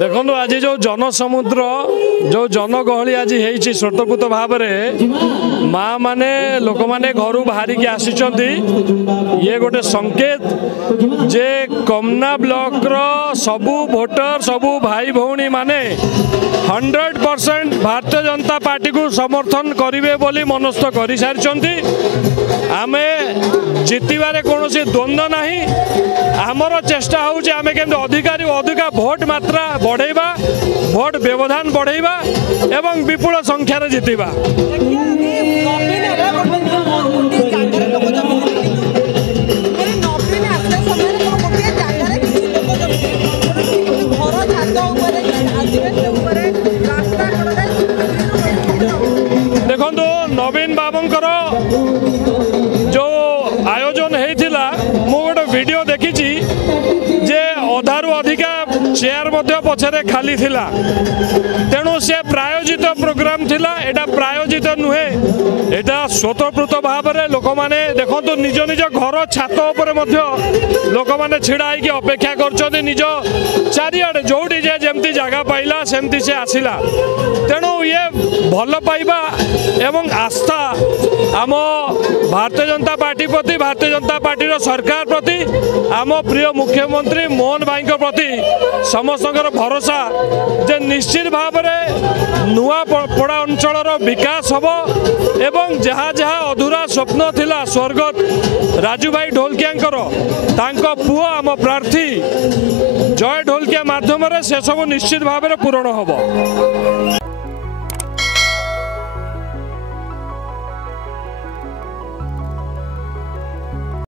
देखो आज जो जनसमुद्र जो जनगहली आज होती स्वतःपूत भाव में माँ माने लोक माने घर बाहर की आसी ये गोटे संकेत जे कमना ब्लॉक रो सबू भोटर सबू भाई भौणी माने 100% भारतीय जनता पार्टी को समर्थन करेंगे बोली मनस्थ कर सारी आमे जितबार कौन द्वंद्व नहीं आमर चेष्टा होचे आमे केमती अधिकारी अधिका भोट मात्रा बढ़ेबा भोट व्यवधान बढ़ेबा एवं विपुल संख्यार जितबा देखो नवीन बाबूंकर जो आयोजन होता मु गोटे वीडियो देखी जे अधारू अधिका चेयर पछरे खाली थिला तेणु से प्रायोजित प्रोग्राम थिला एटा प्रायोजित नुहे एटा स्वतःपूत भाव में लोक मैंने देखो निज निज घर छात उपर लोक मैंने छिड़ा होगी अपेक्षा कर निज चारिआडे जोटी जे जमती जगह पाइला सेमती से आसिला तेणु ये भल पाइबा एवं आस्था आम भारतीय जनता पार्टी प्रति भारतीय जनता पार्टी सरकार प्रति आम प्रिय मुख्यमंत्री मोहन भाई प्रति समस्त भरोसा जे निश्चित भाव में नुआ पड़ा अंचल विकास हम एवं जहाँ जहाँ अधूरा स्वप्न थिला स्वर्गत राजू भाई ढोलकियांकर तांको पुओ आम प्रार्थी जय ढोलकिया माध्यम से सब निश्चित भाव में पूरण हम।